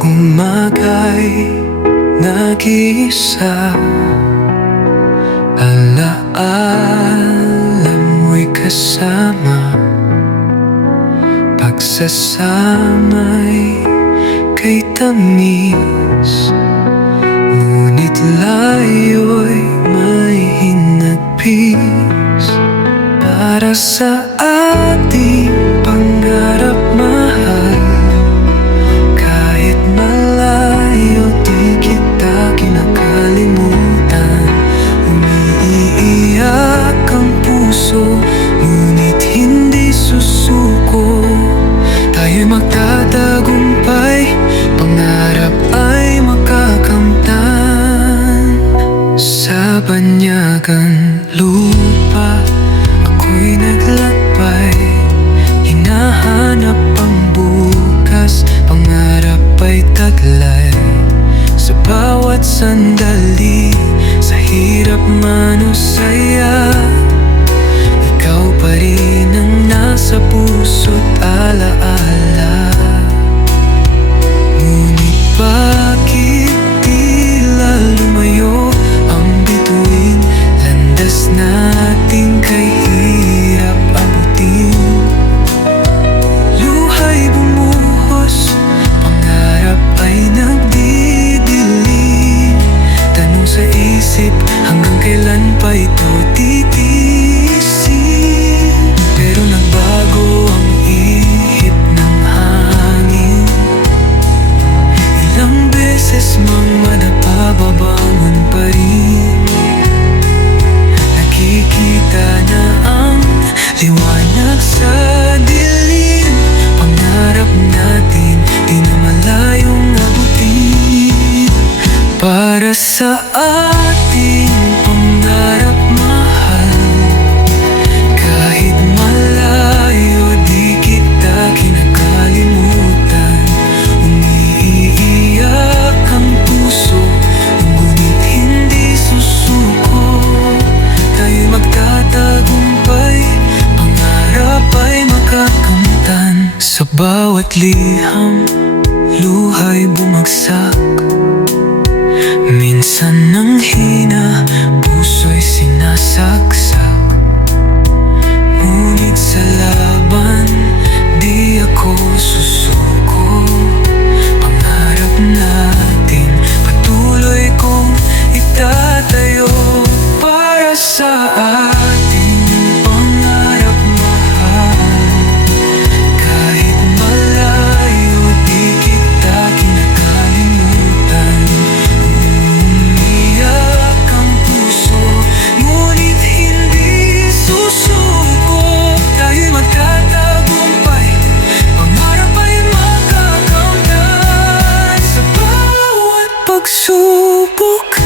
umaga'y nag-iisa. Alaala mo'y kasama. Pagsasama'y kay tamis. Ngunit layo'y may hinagpis. Para sa ating Sa banyagan lupa Ako'y naglakbay. Hinahanap ang bukas Pangarap ay taglay. Sa bawat sandali Sa hirap man o saya पाई तो ती थी bawat liham Luhay bumagsak. Minsan ng hina Puso'y sinasaksak 束。